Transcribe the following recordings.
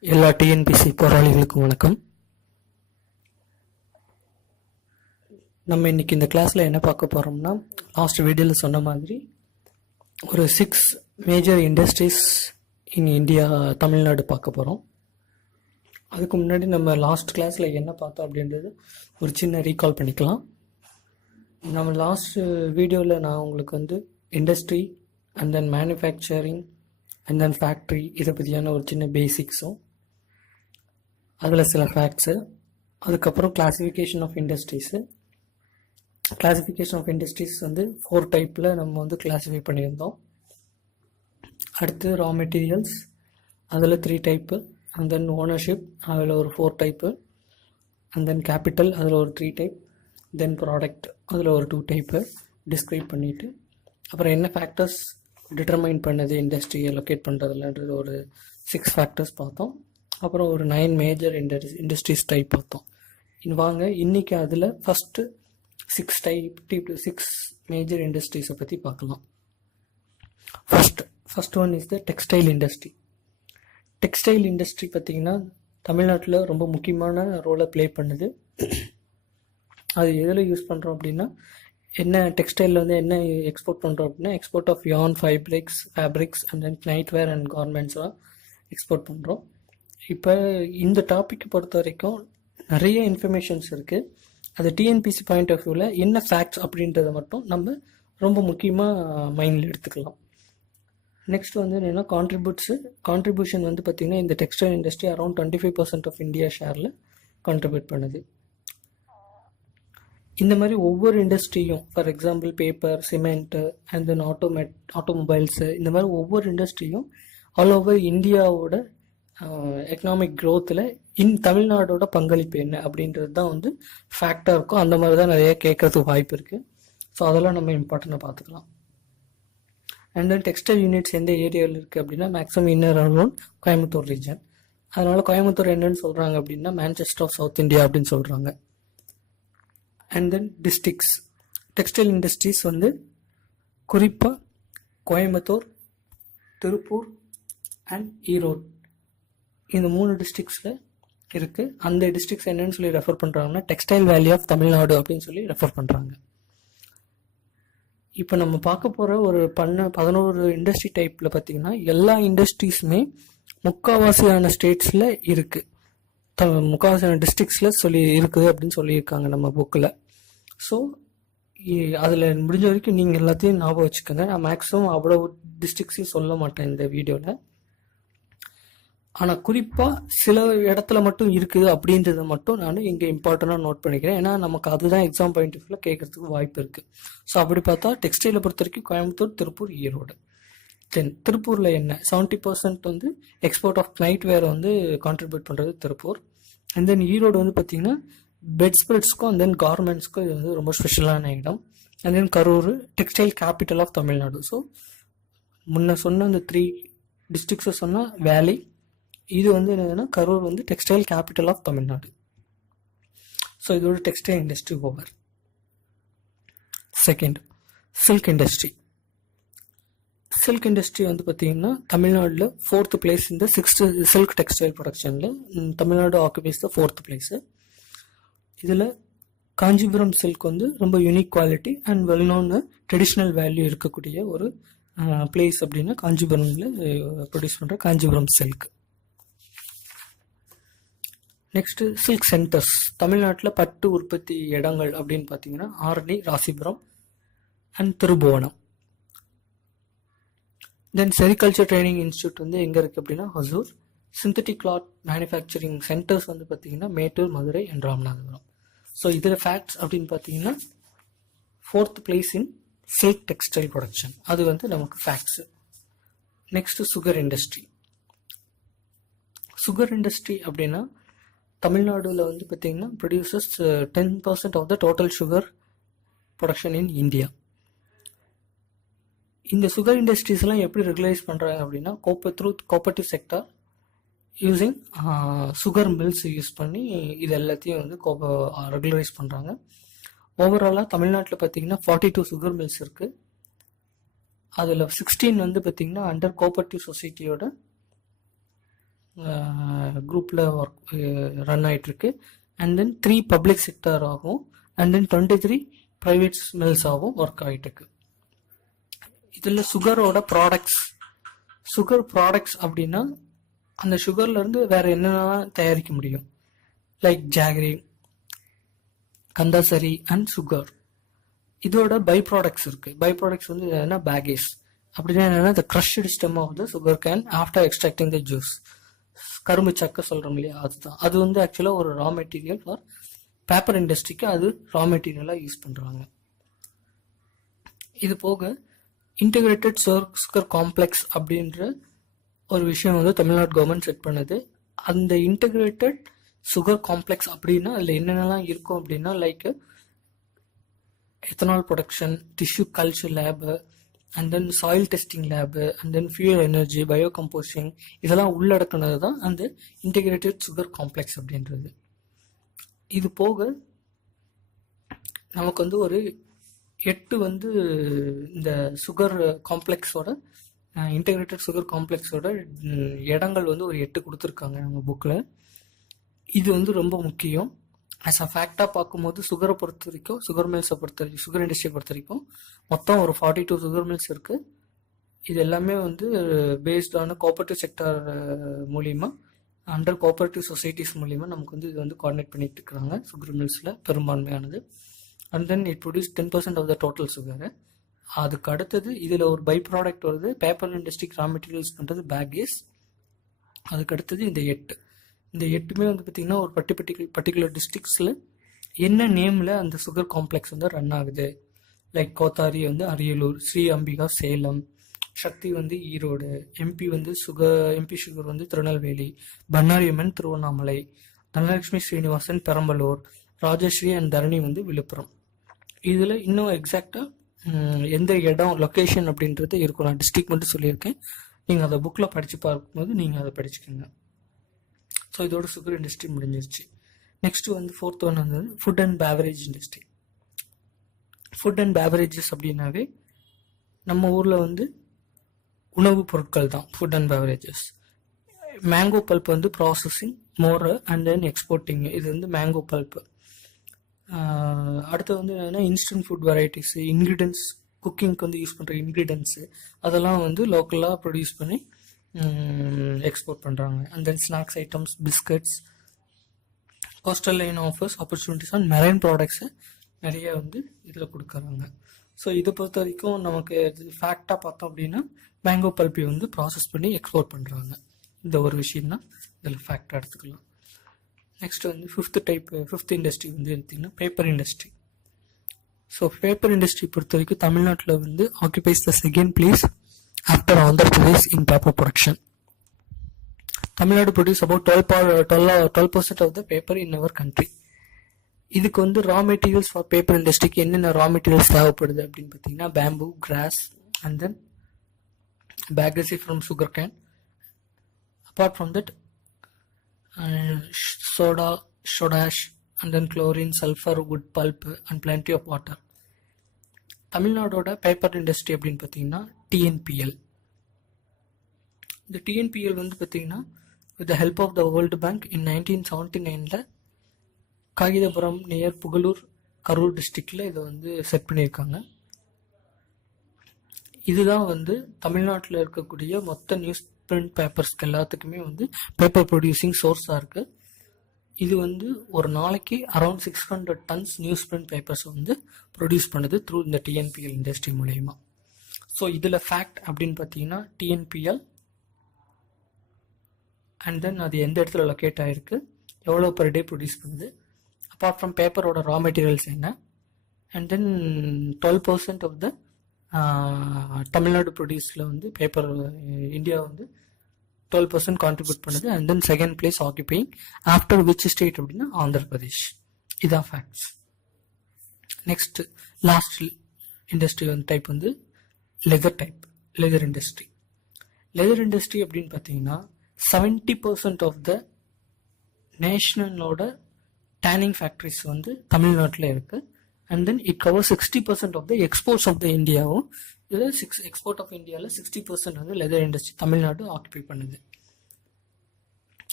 எல்லா டிஎன்பிசி போராளிகளுக்கும் வணக்கம். நம்ம இன்னைக்கு இந்த கிளாஸில் என்ன பார்க்க போகிறோம்னா, லாஸ்ட் வீடியோவில் சொன்ன மாதிரி ஒரு 6 major industries in India, Tamil Nadu பார்க்க போகிறோம். அதுக்கு முன்னாடி நம்ம லாஸ்ட் கிளாஸில் என்ன பார்த்தோம் அப்படின்றது ஒரு சின்ன ரீகால் பண்ணிக்கலாம். நம்ம லாஸ்ட் வீடியோவில் நான் உங்களுக்கு industry and then manufacturing and then factory இதை பற்றியான ஒரு சின்ன பேசிக்ஸும், அதில் சில ஃபேக்ட்ஸு, அதுக்கப்புறம் classification of industries. Classification of industries 4 டைப்பில் நம்ம கிளாஸிஃபை பண்ணியிருந்தோம். அடுத்து ரா மெட்டீரியல்ஸ், அதில் 3 டைப்பு, அண்ட் தென் ஓனர்ஷிப், அதில் ஒரு 4 டைப்பு, அண்ட் தென் கேபிட்டல், அதில் ஒரு 3 டைப், தென் ப்ராடக்ட், அதில் ஒரு 2 டைப்பு டிஸ்கிரைப் பண்ணிவிட்டு, அப்புறம் என்ன ஃபேக்டர்ஸ் டிட்டர்மைன் பண்ணது இண்டஸ்ட்ரியை லொக்கேட் பண்ணுறதுலன்றது ஒரு 6 ஃபேக்டர்ஸ் பார்த்தோம். அப்புறம் ஒரு 9 மேஜர் இண்டஸ்ட்ரீஸ் டைப் பார்த்தோம். வாங்க இன்றைக்கி அதில் ஃபஸ்ட்டு 6 மேஜர் இண்டஸ்ட்ரீஸை பற்றி பார்க்கலாம். First one is the textile industry. Textile industry பார்த்திங்கன்னா தமிழ்நாட்டில் ரொம்ப முக்கியமான ரோலை ப்ளே பண்ணுது. அது எதில் யூஸ் பண்ணுறோம் அப்படின்னா, என்ன டெக்ஸ்டைலில் என்ன எக்ஸ்போர்ட் பண்ணுறோம் அப்படின்னா, export of யார்ன், fabrics and then நைட்வேர் and கார்மெண்ட்ஸ்லாம் export பண்ணுறோம். இப்போ இந்த டாப்பிக்கை பொறுத்த வரைக்கும் நிறைய இன்ஃபர்மேஷன்ஸ் இருக்குது. அது டிஎன்பிசி பாயிண்ட் ஆஃப் வியூவில் என்ன ஃபேக்ட்ஸ் அப்படின்றத மட்டும் நம்ம ரொம்ப முக்கியமாக மைண்டில் எடுத்துக்கலாம். நெக்ஸ்ட் என்னென்னா கான்ட்ரிபியூஷன் பார்த்திங்கன்னா இந்த textile industry around 25% of India ஷேரில் contribute பண்ணுது. இந்த மாதிரி ஒவ்வொரு இண்டஸ்ட்ரியும், for example paper, cement and then automobiles, இந்த மாதிரி ஒவ்வொரு இண்டஸ்ட்ரியும் ஆல் ஓவர் இந்தியாவோட எக்கனாமிக் க்ரோத்தில் தமிழ்நாடோட பங்களிப்பு என்ன அப்படின்றது தான் ஃபேக்டாக இருக்கும். அந்த மாதிரி தான் நிறைய கேட்கறதுக்கு வாய்ப்பு இருக்குது. ஸோ அதெல்லாம் நம்ம இம்பார்ட்டண்ட்டாக பார்த்துக்கலாம். அண்ட் தென் டெக்ஸ்டைல் யூனிட்ஸ் எந்த ஏரியாவில் இருக்குது அப்படின்னா, maximum inner around Coimbatore region. அதனால் கோயம்புத்தூர் என்னன்னு சொல்கிறாங்க அப்படின்னா, மான்செஸ்டர் ஆஃப் சவுத் இந்தியா அப்படின்னு சொல்கிறாங்க. And then districts, textile industries குறிப்பாக கோயம்புத்தூர், திருப்பூர் அண்ட் ஈரோடு, இந்த 3 டிஸ்ட்ரிக்ஸில் இருக்குது. அந்த டிஸ்ட்ரிக்ஸ் என்னன்னு சொல்லி ரெஃபர் பண்ணுறாங்கன்னா, டெக்ஸ்டைல் வேலி ஆஃப் தமிழ்நாடு அப்படின்னு சொல்லி ரெஃபர் பண்ணுறாங்க. இப்போ நம்ம பார்க்க போகிற ஒரு 11 இண்டஸ்ட்ரி டைப்பில் பார்த்திங்கன்னா, எல்லா இண்டஸ்ட்ரீஸுமே முக்கால்வாசியான ஸ்டேட்ஸில் இருக்குது, முக்கால்வாசியான டிஸ்ட்ரிக்ஸில் இருக்குது அப்படின்னு சொல்லியிருக்காங்க நம்ம புக்கில். ஸோ அதில் முடிஞ்ச வரைக்கும் நீங்கள் எல்லாத்தையும் ஞாபகம் வச்சுக்கோங்க. நான் மேக்ஸிமம் அவ்வளோ டிஸ்ட்ரிக்ஸையும் சொல்ல மாட்டேன் இந்த வீடியோவில். ஆனால் குறிப்பாக சில இடத்துல மட்டும் இருக்குது அப்படின்றத மட்டும் நான் இங்கே இம்பார்ட்டண்ட்டாக நோட் பண்ணிக்கிறேன். ஏன்னா நமக்கு அதுதான் எக்ஸாம் பாயிண்ட் ஆஃப் வியூவில் கேட்கறதுக்கு வாய்ப்பு இருக்குது. ஸோ அப்படி பார்த்தா டெக்ஸ்டைலை பொறுத்த வரைக்கும் கோயம்புத்தூர், திருப்பூர், ஈரோடு. தென் திருப்பூரில் என்ன 70% export of night where contribute பண்ணுறது திருப்பூர். அண்ட் தென் ஈரோடு பார்த்திங்கன்னா பெட் ஸ்ப்ரெட்ஸ்க்கும் அண்ட் தென் கார்மெண்ட்ஸ்க்கும் இது ரொம்ப ஸ்பெஷலான இடம். And then Karur, textile capital of Tamil Nadu. So முன்ன சொன்ன அந்த 3 டிஸ்ட்ரிக்ஸை சொன்னால் வேலி, இது என்னதுன்னா Karur textile capital of Tamil Nadu. So இதோட textile industry over. Second, silk industry. Silk industry பார்த்தீங்கன்னா தமிழ்நாட்டில் 4th பிளேஸ் இந்த 6th சில்க் டெக்ஸ்டைல் ப்ரொடக்ஷனில் தமிழ்நாடு ஆக்குபைஸ் த 4th பிளேஸு. இதில் காஞ்சிபுரம் சில்க் ரொம்ப unique quality and வெல்நோன்னு traditional value இருக்கக்கூடிய ஒரு பிளேஸ் அப்படின்னா காஞ்சிபுரமில் ப்ரொடியூஸ் பண்ணுற Kanchipuram silk. Next silk centres. தமிழ்நாட்டில் பட்டு உற்பத்தி இடங்கள் அப்படின்னு பார்த்தீங்கன்னா Arani, Rasipuram and Thirubuvanam. Then sericulture training institute எங்கே இருக்குது அப்படின்னா Hazoor. Synthetic cloth manufacturing centres பார்த்தீங்கன்னா மேட்டூர், மதுரை அண்ட் ராமநாதபுரம். ஸோ இதில் ஃபேக்ட்ஸ் அப்படின்னு பார்த்தீங்கன்னா 4th பிளேஸ் இன் சில்க் டெக்ஸ்டைல் ப்ரொடக்ஷன், அது நமக்கு facts. Next sugar industry. Sugar industry அப்படின்னா தமிழ்நாடுல பார்த்தீங்கன்னா produces 10% of the total sugar production in India. இந்த சுகர் இண்டஸ்ட்ரீஸ்லாம் எப்படி ரெகுலரைஸ் பண்ணுறாங்க அப்படின்னா, cooperative sector using sugar mills use பண்ணி இது எல்லாத்தையும் ரெகுலரைஸ் பண்ணுறாங்க. ஓவராலாக தமிழ்நாட்டில் பார்த்தீங்கன்னா 42 சுகர் மில்ஸ் இருக்குது. அதில் 16 பார்த்திங்கன்னா அண்டர் கோஆபரேட்டிவ் சொசைட்டியோட குரூப்பில் ஒர்க் ரன் ஆகிட்டுருக்கு. அண்ட் தென் 3 பப்ளிக் செக்டர் ஆகும், அண்ட் தென் 23 ப்ரைவேட் மில்ஸ் ஆகும் ஒர்க் ஆகிட்டுருக்கு. இதில் சுகரோட சுகர் ப்ராடக்ட்ஸ் அப்படின்னா அந்த சுகர்லேருந்து வேறு என்னென்ன தயாரிக்க முடியும், லைக் ஜாகரி, கந்தாசரி அண்ட் சுகர். இதோட பை ப்ராடக்ட்ஸ் இருக்குது. பை ப்ராடக்ட்ஸ் வந்து என்னென்னா பேகேஸ். அப்படின்னா என்னென்னா the crushed stem of the sugar cane after extracting the juice. கரும்பு சக்கை சொல்கிறோம் இல்லையா, அதுதான். அது வந்து ஆக்சுவலாக ஒரு ரா மெட்டீரியல் ஃபார் பேப்பர் இண்டஸ்ட்ரிக்கு அது ரா மெட்டீரியலாக யூஸ் பண்ணுறாங்க. இது போக இன்டகிரேட்டட் சுகர் காம்ப்ளெக்ஸ் அப்படின்ற ஒரு விஷயம் வந்து தமிழ்நாடு கவர்மெண்ட் செட் பண்ணுது. அந்த இன்டகிரேட்டட் சுகர் காம்ப்ளெக்ஸ் அப்படின்னா அதில் என்னென்னலாம் இருக்கும் அப்படின்னா, like ethanol production, tissue culture lab, and then soil testing lab, and then fuel energy, bio composting, இதெல்லாம் உள்ளடக்குனது தான் அந்த இன்டகிரேட்டட் சுகர் காம்ப்ளெக்ஸ் அப்படின்றது. இது போக நமக்கு வந்து ஒரு 8 வந்து இந்த சுகர் காம்ப்ளெக்ஸோட இன்டகிரேட்டட் சுகர் காம்ப்ளெக்ஸோட இடங்கள் வந்து ஒரு 8 கொடுத்துருக்காங்க நம்ம புக்கில். இது வந்து ரொம்ப முக்கியம். ஆஸ் அ ஃபேக்டாக பார்க்கும்போது சுகரை பொறுத்த வரைக்கும், சுகர் மில்ஸை பொறுத்த வரைக்கும், சுகர் இண்டஸ்ட்ரியை பொறுத்த வரைக்கும் மொத்தம் ஒரு 42 சுகர் மில்ஸ் இருக்குது. இது எல்லாமே வந்து பேஸ்டான கோஆபரேட்டிவ் செக்டர் மூலிமா, அண்டர் கோஆபரேட்டிவ் சொசைட்டிஸ் மூலிமா நமக்கு வந்து இது வந்து கோஆர்டினேட் பண்ணிட்டு இருக்கிறாங்க sugar மில்ஸில் பெரும்பான்மையானது. And then it produce 10% of the total sugar. அதுக்கு அடுத்தது இதில் ஒரு பை ப்ராடக்ட் வருது, பேப்பர் இண்டஸ்ட்ரிக்கு ரா மெட்டீரியல்ஸ் பண்ணுறது பேகேஸ். அதுக்கு அடுத்தது இந்த 8 வந்து பார்த்திங்கன்னா ஒரு பர்டிகுலர் டிஸ்ட்ரிக்ஸில் என்ன நேமில் அந்த சுகர் காம்ப்ளெக்ஸ் வந்து ரன் ஆகுது, லைக் கோத்தாரி வந்து அரியலூர், ஸ்ரீ அம்பிகா சேலம், சக்தி வந்து ஈரோடு, எம்பி சுகர் வந்து திருநெல்வேலி, பன்னாரி அம்மன் திருவண்ணாமலை, தனலட்சுமி ஸ்ரீனிவாசன் பெரம்பலூர், ராஜஸ்ரீ அண்ட் தரணி வந்து விழுப்புரம். இதில் இன்னும் எக்ஸாக்டாக எந்த இடம் லொக்கேஷன் அப்படின்றது இருக்கும். நான் டிஸ்ட்ரிக்ட் மட்டும் சொல்லியிருக்கேன், நீங்கள் அதை புக்கில் படித்து பார்க்கும்போது நீங்கள் அதை படிச்சுக்கோங்க. ஸோ இதோட சுகர் இண்டஸ்ட்ரி முடிஞ்சிருச்சு. நெக்ஸ்ட்டு வந்து 4th ஒன் வந்து food and beverage industry. Food and beverages அப்படின்னாவே நம்ம ஊரில் வந்து உணவுப் பொருட்கள் தான் food and beverages. Mango bulb வந்து processing, more and then exporting, இது வந்து மேங்கோ பல்ப்பு. அடுத்து வந்து என்னென்னா இன்ஸ்டன்ட் ஃபுட் வெரைட்டிஸு, இன்க்ரீடியன்ஸ், குக்கிங்க்கு வந்து யூஸ் பண்ணுற இன்க்ரீடியன்ஸு, அதெல்லாம் வந்து லோக்கலாக ப்ரொடியூஸ் பண்ணி எக்ஸ்போர்ட் பண்ணுறாங்க. And then snacks items, biscuits, coastal line offers opportunities and marine products நிறைய வந்து இதில் கொடுக்குறாங்க. ஸோ இதை பொறுத்த வரைக்கும் நமக்கு ஃபேக்டாக பார்த்தோம் அப்படின்னா மேங்கோ பல்பி வந்து ப்ராசஸ் பண்ணி எக்ஸ்போர்ட் பண்ணுறாங்க. இந்த ஒரு விஷயம் தான் இதில் ஃபேக்டாக எடுத்துக்கலாம். நெக்ஸ்ட் வந்து ஃபிஃப்த் இண்டஸ்ட்ரி வந்து எடுத்திங்கன்னா paper industry. So paper industry பொறுத்த வரைக்கும் தமிழ்நாட்டில் வந்து occupies the second place after Andhra Pradesh in paper production. Tamil Nadu produce about 12% of the paper in our country. இதுக்கு வந்து ரா மெட்டீரியல்ஸ் ஃபார் பேப்பர் இண்டஸ்ட்ரிக்கு என்னென்ன ரா மெட்டீரியல்ஸ் தேவைப்படுது அப்படின்னு பார்த்தீங்கன்னா bamboo, cross, and then பேகசி from sugar cane. Apart from that sodash, and then chlorine, sulfur, wood pulp, and plenty of water. தமிழ்நாடோட paper industry அப்படின்னு பார்த்தீங்கன்னா TNPL. இந்த டிஎன்பிஎல் வந்து பார்த்தீங்கன்னா with the help of the world bank in 1979 Kagithapuram near Pugalur, Karur டிஸ்ட்ரிக்டில் இதை வந்து set பண்ணியிருக்காங்க. இதுதான் வந்து தமிழ்நாட்டில் இருக்கக்கூடிய மொத்த நியூஸ் பிரிண்ட் பேப்பர்ஸ்க்கு எல்லாத்துக்குமே வந்து பேப்பர் ப்ரொடியூசிங் சோர்ஸாக இருக்குது. இது வந்து ஒரு நாளைக்கு around 600 tons news print papers வந்து ப்ரொடியூஸ் பண்ணுது த்ரூ இந்த டிஎன்பிஎல் இண்டஸ்ட்ரி மூலயமா. ஸோ இதில் ஃபேக்ட் அப்படின்னு பார்த்தீங்கன்னா டிஎன்பிஎல் அண்ட் தென் அது எந்த இடத்துல லொக்கேட் ஆகிருக்கு, எவ்வளோ பர் டே ப்ரொடியூஸ் பண்ணுது, அப்பார்ட் ஃப்ரம் பேப்பரோட ரா மெட்டீரியல்ஸ் என்ன, and then 12% of the Tamil Nadu ப்ரொடியூஸில் வந்து பேப்பர் இந்தியா வந்து 12% கான்ட்ரிபியூட் பண்ணுது. And then second place ஆக்கிபைங் after which state அப்படின்னா ஆந்திர பிரதேஷ். இதான் ஃபேக்ட்ஸ். நெக்ஸ்ட் லாஸ்ட் இண்டஸ்ட்ரி வந்து டைப் வந்து லெதர் இண்டஸ்ட்ரி. லெதர் இண்டஸ்ட்ரி அப்படின்னு பார்த்தீங்கன்னா 70% ஆஃப் த நேஷனலோட டேனிங் ஃபேக்ட்ரிஸ் வந்து தமிழ்நாட்டில் இருக்குது. And then it cover 60% of the exports of the இந்தியாவும். இதில் எக்ஸ்போர்ட் ஆஃப் இந்தியாவில் 60% வந்து லெதர் இண்டஸ்ட்ரி தமிழ்நாடு ஆக்குபை பண்ணுது.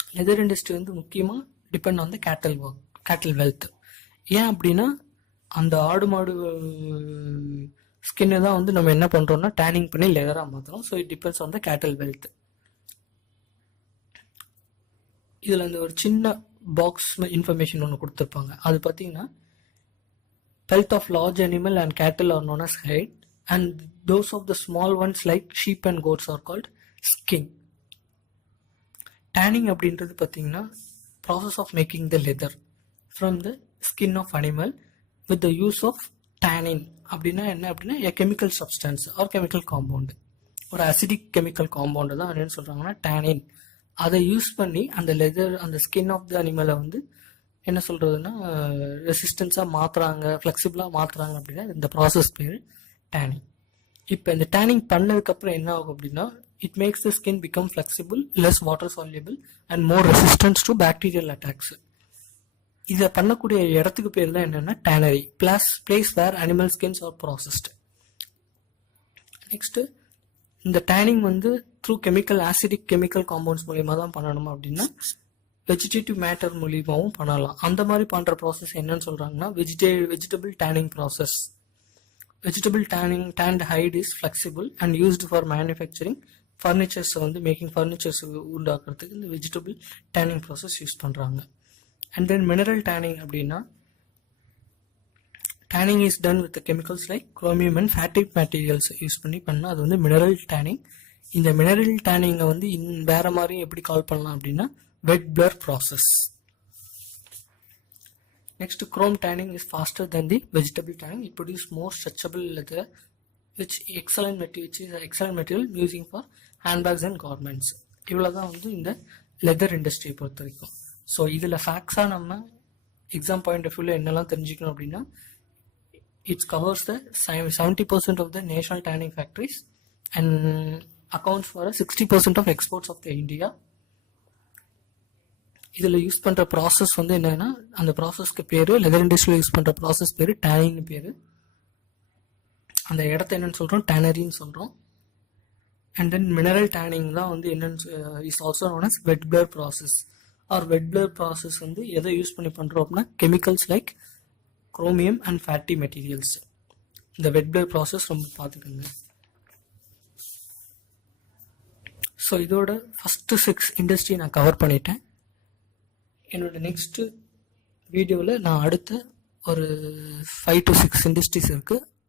லெதர் இண்டஸ்ட்ரி வந்து முக்கியமாக டிபெண்ட் ஆன் த கேட்டில் வெல்த். ஏன் அப்படின்னா அந்த ஆடு மாடு ஸ்கின்னை தான் வந்து நம்ம என்ன பண்ணுறோம்னா டேனிங் பண்ணி லெதராக மாற்றுறோம். So it depends on the கேட்டில் வெல்த். இதில் அந்த ஒரு சின்ன பாக்ஸ் இன்ஃபர்மேஷன் ஒன்று கொடுத்துருப்பாங்க. அது பார்த்தீங்கன்னா health of large animal and cattle are known as hide, and those of the small ones like sheep and goats are called skin. Tanning அப்படின்றது பார்த்தீங்கன்னா process of making the leather from the skin of animal with the use of tannin. அப்படின்னா என்ன அப்படின்னா a chemical substance or chemical compound, ஒரு acidic chemical compound தான் என்னன்னு சொல்கிறாங்கன்னா tannin. அதை யூஸ் பண்ணி அந்த லெதர் அந்த ஸ்கின் ஆஃப் த அனிமலை வந்து என்ன சொல்கிறதுன்னா ரெசிஸ்டன்ஸாக மாற்றுறாங்க, ஃப்ளெக்சிபிளாக மாற்றுறாங்க அப்படின்னா இந்த ப்ராசஸ் பேர் டேனிங். இப்போ இந்த டேனிங் பண்ணதுக்கப்புறம் என்ன ஆகும் அப்படின்னா it makes the skin become flexible, less water soluble and more resistance to bacterial attacks. இதை பண்ணக்கூடிய இடத்துக்கு பேர் தான் என்னென்னா tannery, place where animal skins R processed. Next இந்த டேனிங் வந்து த்ரூ ஆசிடிக் கெமிக்கல் காம்பவுண்ட்ஸ் மூலியமாக தான் பண்ணணுமா அப்படின்னா வெஜிடேட்டிவ் மேட்டர் மூலியமாகவும் பண்ணலாம். அந்த மாதிரி பண்ணுற ப்ராசஸ் என்னன்னு சொல்கிறாங்கன்னா vegetable turning process. Vegetable don't height is flexible and used for manufacturing furnitures வந்து மேக்கிங் ஃபர்னிச்சர்ஸ் உண்டாக்குறதுக்கு இந்த வெஜிடபிள் டேனிங் ப்ராசஸ் யூஸ் பண்ணுறாங்க. அண்ட் தென் மினரல் டேனிங் அப்படின்னா turning is done with chemicals like chromium and fatty materials use பண்ணி பண்ணால் அது வந்து mineral turning. இந்த mineral டேனிங்கை வந்து வேறு மாதிரியும் எப்படி கால் பண்ணலாம் அப்படின்னா wet blur process. Next, chrome tanning is faster than the vegetable tanning. It produces more stretchable leather, which is excellent material using for handbags and garments. இவ்வளோதான் வந்து இந்த லெதர் இண்டஸ்ட்ரியை பொறுத்த வரைக்கும். ஸோ இதில் ஃபேக்ட்ஸாக நம்ம எக்ஸாம் பாயிண்ட் ஆஃப் வியூவில் என்னெல்லாம் தெரிஞ்சுக்கணும் அப்படின்னா it's covers the 70% of the national turning factories and accounts for 60% of exports of the India. இதில் யூஸ் பண்ணுற ப்ராசஸ் வந்து என்னன்னா அந்த ப்ராசஸ்க்கு பேர் லெதர் இண்டஸ்ட்ரியில் யூஸ் பண்ணுற ப்ராசஸ் பேர் டேனிங்னு பேர். அந்த இடத்த என்னன்னு சொல்கிறோம் டேனரின்னு சொல்கிறோம். அண்ட் தென் மினரல் டேனிங் தான் வந்து என்னன்னு is also known as wet blur process. Wet blur process வந்து எதை யூஸ் பண்ணி பண்ணுறோம் அப்படின்னா chemicals like chromium and fatty materials. இந்த வெட் பிளர் ப்ராசஸ் ரொம்ப பார்த்துக்கோங்க. ஸோ இதோட ஃபஸ்ட்டு 6 இண்டஸ்ட்ரி நான் கவர் பண்ணிட்டேன். என்னோட நெக்ஸ்ட்டு வீடியோவில் நான் அடுத்த ஒரு 5 to 6 இண்டஸ்ட்ரீஸ் இருக்குது